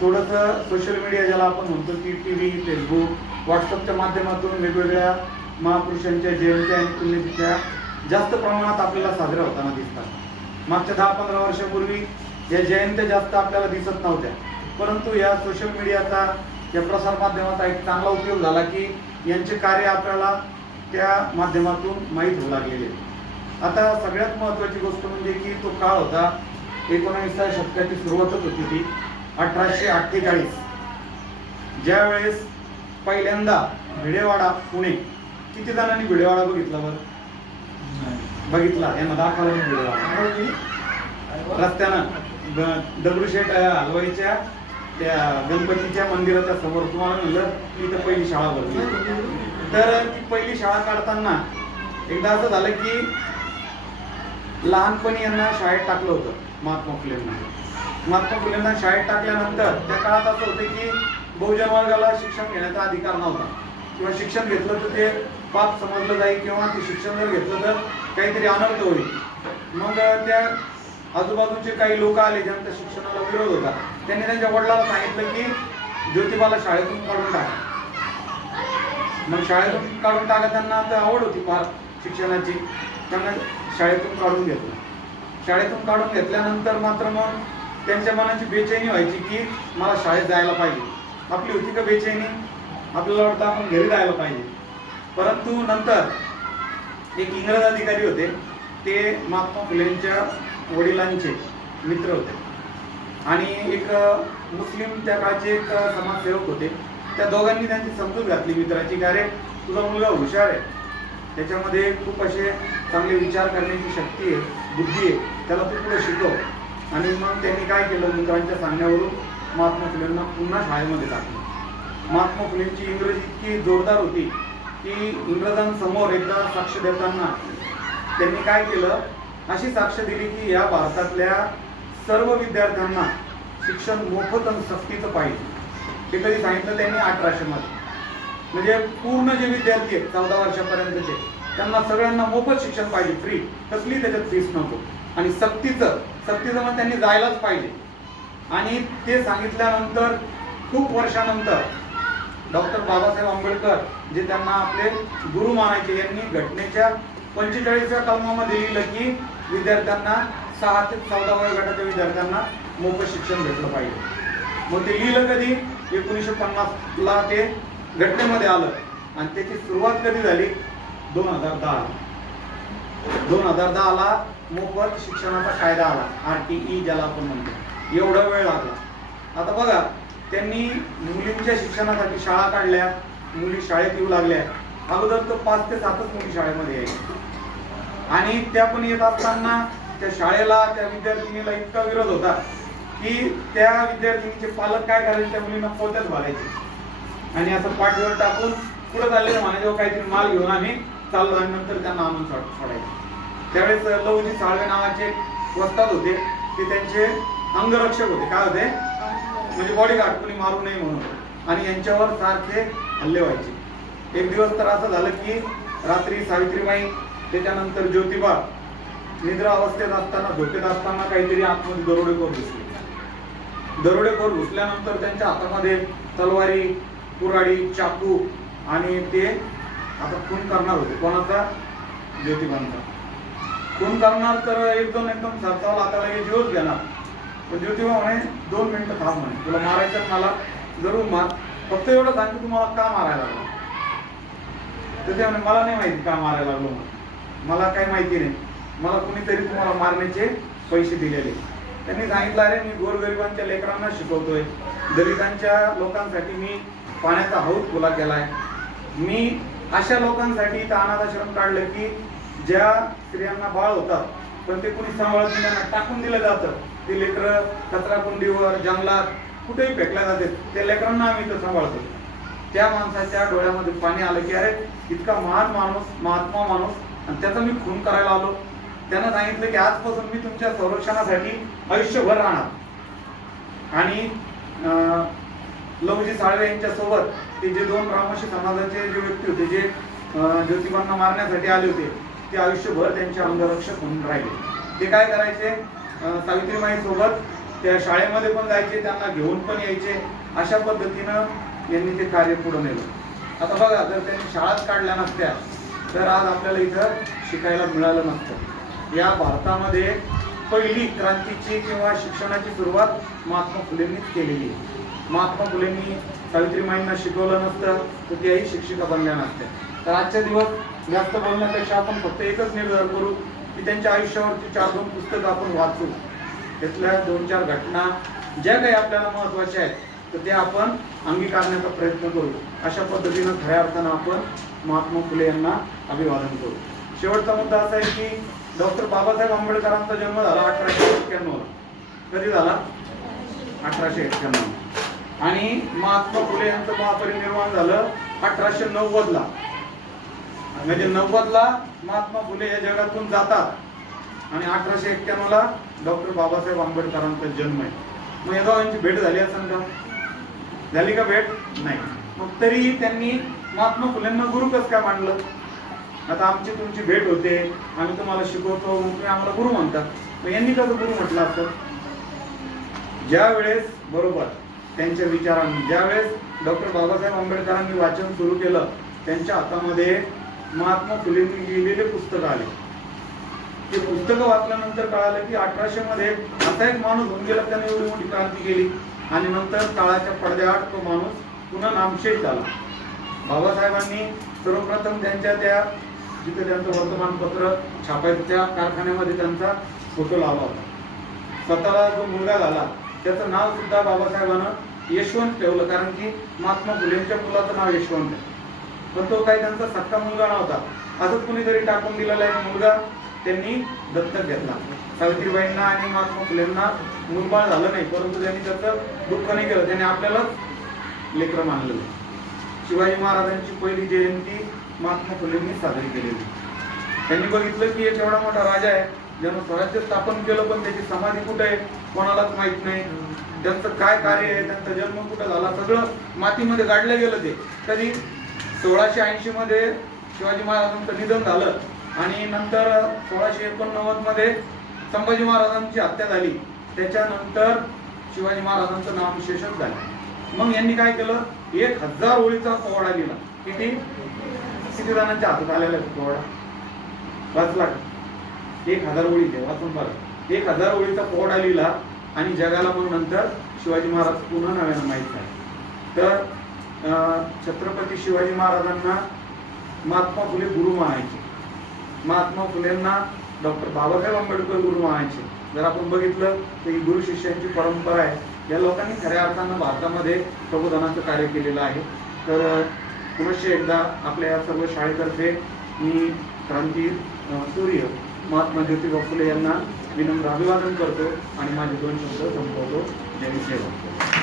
थोडंसं social media ज्याला आपण म्हणतो की टी व्ही, फेसबुक, व्हॉट्सअपच्या माध्यमातून वेगवेगळ्या महापुरुषांच्या जयंत्या आणि पुण्यतिथ्या जास्त प्रमाणात आपल्याला साजऱ्या होताना दिसतात. मागच्या 10-15 वर्षापूर्वी या जयंत्या जास्त आपल्याला दिसत नव्हत्या, परंतु या सोशल मीडियाचा, या प्रसारमाध्यमाचा एक चांगला उपयोग झाला की यांचे कार्य आपल्याला त्या माध्यमातून माहीत होऊ लागलेले. आता सगळ्यात महत्त्वाची गोष्ट म्हणजे की तो काळ होता 19व्या शतकाची सुरुवातच होती ती 1848, ज्यावेळेस पहिल्यांदा भिडेवाडा पुणे, किती जणांनी भिडेवाडा बघितला बरं? बघितला, यांना दाखवला मी भिडेवाडा. रस्त्यानं दगडूशेठ हलवाईच्या त्या गणपतीच्या मंदिराच्या समोर तुम्हाला म्हणलं की इथं पहिली शाळा भरली. तर ती पहिली शाळा काढताना एकदा असं झालं की लहानपणी यांना शाळेत टाकलं होतं महात्मा फुलेंना. महात्मा फुलेंना शाळेत टाकल्यानंतर त्या काळात असं होतं की बहुजन वर्गाला शिक्षण घेण्याचा अधिकार नव्हता, किंवा शिक्षण घेतलं तर ते पाप समजलं जाईल, किंवा ते शिक्षण जर घेतलं तर काहीतरी अनर्थ होईल. मग त्या आजूबाजूचे काही लोक आले ज्यांचा शिक्षणाला विरोध होता, त्यांनी त्यांच्या वडिलांना सांगितलं की ज्योतिबाला शाळेतून काढून टाका. मग शाळेतून काढून टाका, त्यांना तर आवड होती फार शिक्षणाची, त्यांना शाळेतून काढून घेतलं. शाळेतून काढून घेतल्यानंतर मात्र मग त्यांच्या मनाची बेचैनी व्हायची की मला शाळेत जायला पाहिजे. आपली होती का बेचैनी? आपल्याला वाटतं आपण घरी जायला पाहिजे. परंतु नंतर एक इंग्रज अधिकारी होते, ते महात्मा फुलेंच्या वडिलांचे मित्र होते, आणि एक मुस्लिम त्या काळचे एक समाजसेवक होते. त्या दोघांनी त्यांची समजूत घातली मित्राची की अरे तुझा मुलगा हुशार आहे, त्याच्यामध्ये खूप असे चांगले विचार करण्याची शक्ती आहे, बुद्धी आहे, त्याला तू पुढे शिकव. आणि मग त्यांनी काय केलं, मित्रांच्या सांगण्यावरून महात्मा फुलेंना पुन्हा शाळेमध्ये टाकलं. महात्मा फुलेंची इंग्रजी इतकी जोरदार होती की इंग्रजांसमोर एकदा साक्ष देताना त्यांनी काय केलं, अशी साक्ष दिली की या भारतातल्या सर्व विद्यार्थ्यांना शिक्षण मोफत आणि सक्तीचं पाहिजे. ते कधी सांगितलं त्यांनी? 1800 मध्ये. म्हणजे पूर्ण जे विद्यार्थी आहेत 14 वर्षापर्यंतचे, त्यांना सगळ्यांना मोफत शिक्षण पाहिजे, फ्री, कसली त्याच्यात फीस नको. आणि सक्तीचं मग त्यांनी जायलाच पाहिजे. आणि ते सांगितल्यानंतर खूप वर्षानंतर डॉक्टर बाबासाहेब आंबेडकर, जे त्यांना आपले गुरु मानायचे, यांनी घटनेच्या 45व्या कलमामध्ये लिहिलं की विद्यार्थ्यांना 6 ते 14 वयोगटाच्या विद्यार्थ्यांना मोफत शिक्षण भेटलं पाहिजे. मग ते लिहिलं कधी? 1950ला ते घटनेमध्ये आलं. आणि त्याची सुरुवात कधी झाली? 2010. 2010ला मोफत शिक्षणाचा कायदा आला, RTE ज्याला आपण म्हणतो. एवढा वेळ लागला. आता बघा, त्यांनी मुलींच्या शिक्षणासाठी शाळा काढल्या, मुली शाळेत येऊ लागल्या. अगोदर तर 5 ते 7च मुली शाळेमध्ये यायच्या, आणि त्या पण येत असताना त्या शाळेला, त्या विद्यार्थिनीला इतका विरोध होता की त्या विद्यार्थिनीचे पालक काय करायचे, त्या मुलींना पोत्यात भरायचे आणि असं पाठीवर टाकून पुढे चालले म्हणायचे काहीतरी माल घेऊन आम्ही चाललो, आणि नंतर त्यांना आणून सोडायचे. त्यावेळेस लवजी साळवे नावाचे वस्ताद होते, ते त्यांचे अंगरक्षक होते. काय होते? म्हणजे बॉडीगार्ड, कोणी मारू नये म्हणून. आणि यांच्यावर सारखे हल्ले व्हायचे. एक दिवस तर असं झालं की रात्री सावित्रीबाई, त्याच्यानंतर ज्योतिबा निद्रा अवस्थेत असताना, झोपेत असताना काहीतरी आतमध्ये दरोडेखोर घुसले. दरोडेखोर घुसल्यानंतर त्यांच्या हातामध्ये तलवारी, कुऱ्हाडी, चाकू, आणि ते आता खून करणार होते. कोणाचा? ज्योतिबांचा. खून करणार तर एकदम सरसावला, आता लगेच जीवच घेणार. पण ज्योतिबा म्हणे 2 मिनिटं थांब म्हणे, तुला मारायचं मला जरूर मार, फक्त एवढं सांग की तुम्हाला का मारायला लागलो. तर ते म्हणे मला नाही माहिती का मारायला लागलो, मला काही माहिती नाही, मला कुणीतरी तुम्हाला मारण्याचे पैसे दिलेले. त्यांनी सांगितलं अरे मी गोरगरिबांच्या लेकरांना शिकवतोय, दलितांच्या लोकांसाठी मी पाण्याचा हौद खुला केलाय, मी अशा लोकांसाठी इथं अनाथाश्रम काढलं की ज्या स्त्रियांना बाळ होतात पण ते कुणी सांभाळत नाही, त्यांना टाकून दिलं जातं. ते लेकरं कचरा कुंडीवर, जंगलात, कुठेही फेकल्या जाते, त्या लेकरांना आम्ही इथं सांभाळतो. त्या माणसाच्या डोळ्यामध्ये पाणी आलं की अरे इतका महान माणूस, महात्मा माणूस, आणि त्याचा मी खून करायला आलो. त्यानं सांगितलं की आजपासून मी तुमच्या संरक्षणासाठी आयुष्यभर राहणार. आणि लवजी साळवे यांच्या सोबत ते जे 2 रामोशी समाजाचे जे व्यक्ती होते, जे ज्योतिबांना मारण्यासाठी आले होते, ते आयुष्यभर त्यांचे अंगरक्षक म्हणून राहिले. ते काय करायचे? सावित्रीबाई सोबत त्या शाळेमध्ये पण जायचे, त्यांना घेऊन पण यायचे. अशा पद्धतीनं यांनी ते कार्य पुढे नेलं. आता बघा, जर त्यांनी शाळाच काढल्या नसत्या तर आज आपल्याला इथं शिकायला मिळालं नसतं. या भारतामध्ये पहिली क्रांतीची किंवा शिक्षणाची सुरुवात महात्मा फुलेंनीच केलेली आहे. महात्मा फुलेंनी सावित्रीमाईंना शिकवलं नसतं तर त्याही शिक्षिका बनल्या नसत्या. तर आजच्या दिवस जास्त बोलण्यापेक्षा आपण फक्त एकच निर्धार करू की त्यांच्या आयुष्यावरची 4-2 पुस्तकं आपण वाचू. त्यातल्या 2-4 घटना ज्या काही आपल्याला महत्त्वाच्या आहेत तर त्या आपण अंगीकारण्याचा प्रयत्न करू. अशा पद्धतीनं खऱ्या अर्थानं आपण महात्मा फुले यांना अभिवादन करू. शेवटचा मुद्दा असा आहे की डॉक्टर बाबासाहेब आंबेडकरांचा जन्म झाला 1891ला. कधी झाला? 1891. आणि महात्मा फुले यांचं महापरिनिर्वाण झालं 1890ला. म्हणजे 90ला महात्मा फुले या जगातून जातात आणि 1891ला डॉक्टर बाबासाहेब आंबेडकरांचा जन्म आहे. मग या दोघांची भेट झाली असेल का? झाली का भेट? नाही. मग तरी त्यांनी महात्मा फुलेंना गुरु कसं काय मानलं? आता आमची तुमची भेट होते, आम्ही तुम्हाला शिकवतो, मग तुम्ही आम्हाला गुरु म्हणतात. मग यांनी कसं गुरु म्हटलं असतं? ज्या वेळेस बरोबर त्यांच्या विचारांनी, ज्यावेळेस डॉक्टर बाबासाहेब आंबेडकरांनी वाचन सुरू केलं, त्यांच्या हातामध्ये महात्मा फुलेंनी लिहिलेले पुस्तक आले. ते पुस्तकं वाचल्यानंतर कळालं की 1800 मध्ये असा एक माणूस होऊन गेला, त्याने एवढी मोठी क्रांती केली आणि नंतर काळाच्या पडद्याआड तो माणूस पुन्हा नामशेष झाला. बाबासाहेबांनी सर्वप्रथम त्यांच्या त्या जिथे त्यांचं वर्तमानपत्र छापायचं त्या कारखान्यामध्ये त्यांचा फोटो लावला होता. स्वतःला जो मुलगा झाला त्याचं नाव सुद्धा बाबासाहेबांनं यशवंत ठेवलं, कारण की महात्मा फुलेंच्या मुलाचं नाव यशवंत आहे. पण तो काही त्यांचा सक्का मुलगा नव्हता, असंच कुणीतरी टाकून दिलेला एक मुलगा त्यांनी दत्तक घेतला. सावित्रीबाईंना आणि महात्मा फुलेंना मुलबाळ झालं नाही, परंतु त्यांनी त्याचं दुःख नाही केलं, त्यांनी आपल्यालाच लेकरं मानलेलं. शिवाजी महाराजांची पहिली जयंती महात्मा फुलेंनी साजरी केलेली. त्यांनी बघितलं की एक एवढा मोठा राजा आहे, ज्यानं स्वराज्य स्थापन केलं, पण त्याची समाधी कुठे आहे कोणालाच माहित नाही. त्यांचं काय कार्य आहे, त्यांचा जन्म कुठं झाला, सगळं मातीमध्ये गाडलं गेलं. ते कधी 1680 मध्ये शिवाजी महाराजांचं निधन झालं आणि नंतर 1689 मध्ये संभाजी महाराजांची हत्या झाली. त्याच्यानंतर शिवाजी महाराजांचं नामशेषच झालं. मग यांनी काय केलं? 1000 ओळीचा पोवाडा लिहिला. किती जणांच्या हातात आलेला पोवाडा वाचला? 1000 ओळीचे वाचून बघा. 1000 ओळीचा पोवाडा लिहिला आणि जगाला मग नंतर शिवाजी महाराज पुन्हा नव्यानं माहीत झाले. तर छत्रपती शिवाजी महाराजांना महात्मा फुले गुरु मानायचे, महात्मा फुलेंना डॉक्टर बाबासाहेब आंबेडकर गुरु मानायचे. जर आपण बघितलं तर ही गुरु शिष्यांची परंपरा आहे. या लोकांनी खऱ्या अर्थानं भारतामध्ये प्रबोधनाचं कार्य केलेलं आहे. तर पुनश्च एकदा आपल्या या सर्व शाळेतर्फे मी क्रांती सूर्य महात्मा ज्योतिबा फुले यांना विनम्र अभिवादन करतो आणि माझे 2 शब्द संपवतो. जय सेवा.